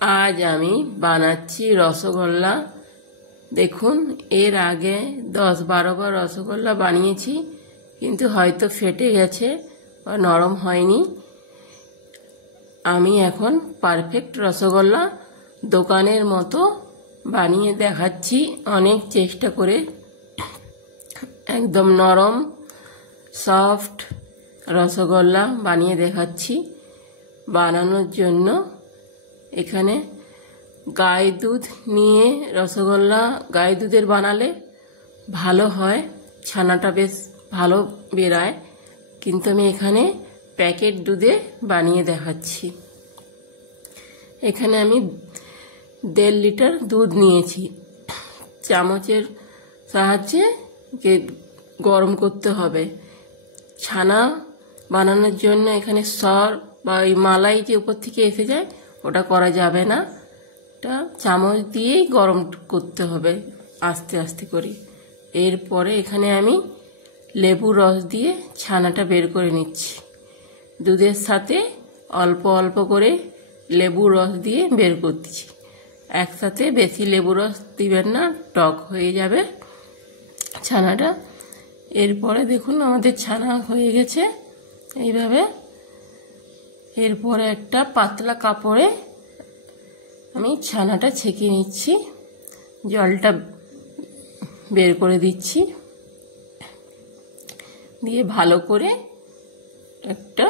आज আমি বানাচ্ছি রসগোল্লা। দেখুন, এর আগে 10-12 বার রসগোল্লা বানিয়েছি, কিন্তু হয়তো ফেটে গেছে বা নরম হয়নি। আমি এখন পারফেক্ট রসগোল্লা দোকানের মতো বানিয়ে দেখাচ্ছি। অনেক চেষ্টা করে একদম নরম সফট রসগোল্লা বানিয়ে দেখাচ্ছি। বানানোর জন্য এখানে গাই দুধ নিয়ে রসগোল্লা গাই দুধের বানালে ভালো হয়, ছানাটা বেশ ভালো বেরায়, কিন্তু আমি এখানে প্যাকেট দুধে বানিয়ে দেখাচ্ছি। এখানে আমি 1.5 লিটার দুধ নিয়েছি। চামচের সাহায্যে গরম করতে হবে। ছানা বানানোর জন্য এখানে সর বা ওই মালাই যে উপর থেকে এসে যায় ওটা করা যাবে না, এটা চামচ দিয়েই গরম করতে হবে আস্তে আস্তে করে। এরপরে এখানে আমি লেবুর রস দিয়ে ছানাটা বের করে নিচ্ছি। দুধের সাথে অল্প অল্প করে লেবুর রস দিয়ে বের করতেছি। একসাথে বেশি লেবুর রস দিবেন না, টক হয়ে যাবে ছানাটা। এরপরে দেখুন আমাদের ছানা হয়ে গেছে এইভাবে। এরপরে একটা পাতলা কাপড়ে আমি ছানাটা ছেঁকে নিচ্ছি, জলটা বের করে দিচ্ছি, দিয়ে ভালো করে একটা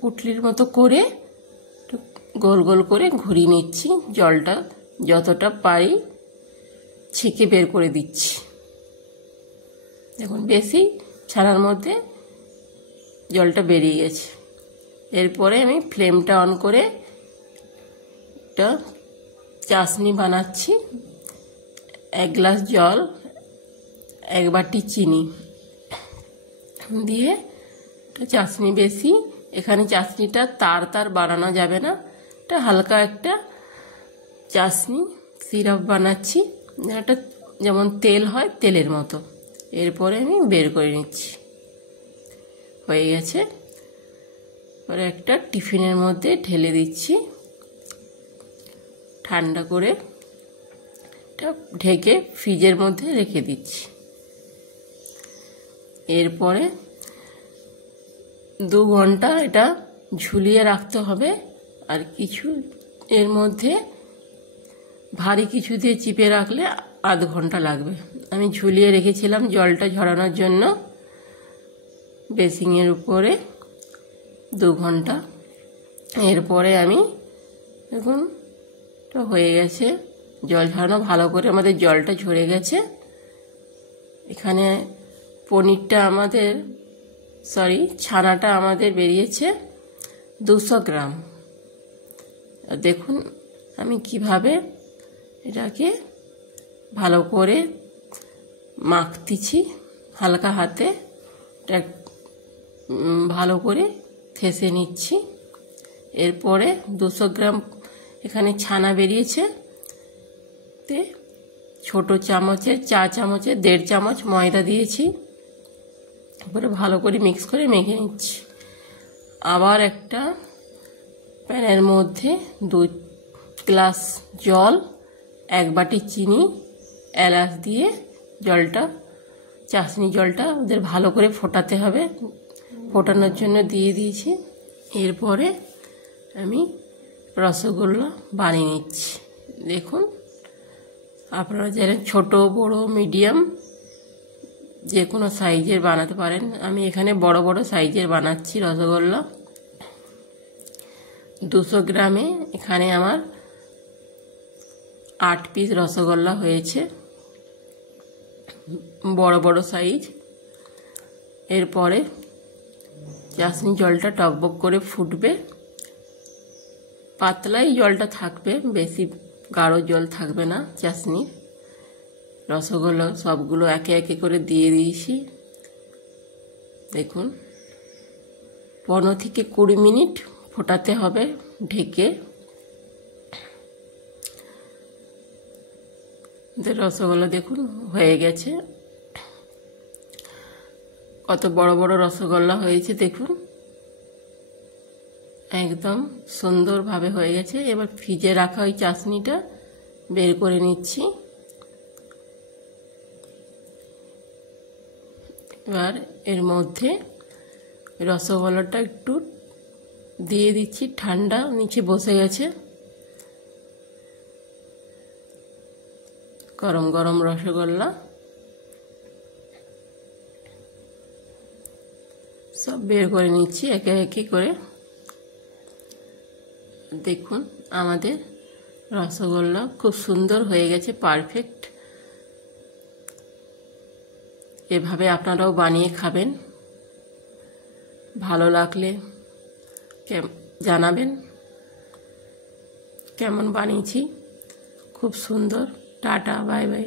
পুটলির মতো করে গোল গোল করে ঘুরিয়ে নিচ্ছি। জলটা যতটা পারি ছেঁকে বের করে দিচ্ছি। দেখুন বেশি ছানার মধ্যে জলটা বেরিয়ে গেছে। এরপরে আমি ফ্লেমটা অন করে একটা চাশনি বানাচ্ছি। 1 গ্লাস জল, 1 বাটি চিনি দিয়ে চাশনি বেশি, এখানে চাশনিটা তার বানানো যাবে না, এটা হালকা একটা চাশনি সিরাপ বানাচ্ছি, এটা যেমন তেল হয় তেলের মতো। এরপরে আমি বের করে নিচ্ছি, হয়ে গেছে। পরে একটা টিফিনের মধ্যে ঢেলে দিচ্ছি, ঠান্ডা করে এটা ঢেকে ফ্রিজের মধ্যে রেখে দিচ্ছি। এরপরে 2 ঘন্টা এটা ঝুলিয়ে রাখতে হবে। আর কিছু এর মধ্যে ভারী কিছু দিয়ে চিপে রাখলে আধ ঘন্টা লাগবে। আমি ঝুলিয়ে রেখেছিলাম জলটা ঝরানোর জন্য বেসিংয়ের উপরে 2 ঘন্টা। এরপরে আমি দেখুন তো হয়ে গেছে, জল ঝরানো ভালো করে আমাদের জলটা ঝরে গেছে। এখানে পনিরটা আমাদের ছানাটা আমাদের বেরিয়েছে 200 গ্রাম। দেখুন আমি কিভাবে এটাকে ভালো করে মাখতেছি, হালকা হাতে এটা ভালো করে থেসে নিচ্ছি। এরপরে 200 গ্রাম এখানে ছানা বেরিয়েছে, তে ছোট চামচের 4 চামচের 1.5 চামচ ময়দা দিয়েছি। এরপরে ভালো করে মিক্স করে মেখে নিচ্ছি। আবার একটা প্যানের মধ্যে 2 গ্লাস জল, 1 বাটি চিনি, এলাচ দিয়ে চাশনি জলটা ওদের ভালো করে ফোটাতে হবে, ফোটানোর জন্য দিয়ে দিয়েছি। এরপরে আমি রসগোল্লা বানিয়ে নিচ্ছি। দেখুন আপনারা যারা ছোট বড় মিডিয়াম যে কোনো সাইজের বানাতে পারেন। আমি এখানে বড় বড় সাইজের বানাচ্ছি রসগোল্লা। 200 গ্রামে এখানে আমার 8 পিস রসগোল্লা হয়েছে, বড় বড় সাইজ। এরপরে চাশনি জলটা টকবক করে ফুটবে, পাতলাই জলটা থাকবে, বেশি গাঢ় জল থাকবে না চাশনি। রসগোল্লা সবগুলো একে একে করে দিয়ে দিয়েছি। দেখুন 15 থেকে 20 মিনিট ফোটাতে হবে ঢেকে। রসগোল্লা দেখুন হয়ে গেছে, কত বড় বড় রসগোল্লা হয়েছে দেখুন। একদম সুন্দরভাবে হয়ে গেছে। এবার ফ্রিজে রাখা ওই চাশনিটা বের করে নিচ্ছি। এবার এর মধ্যে রসগোল্লাটা একটু দিয়ে দিচ্ছি, ঠান্ডা নিচে বসে গেছে। গরম গরম রসগোল্লা সব বের করে নিচ্ছি একে একে করে। দেখুন আমাদের রসগোল্লা খুব সুন্দর হয়ে গেছে, পারফেক্ট। এভাবে আপনারাও বানিয়ে খাবেন। ভালো লাগলে জানাবেন কেমন বানিয়েছি। খুব সুন্দর। Tata, bye bye.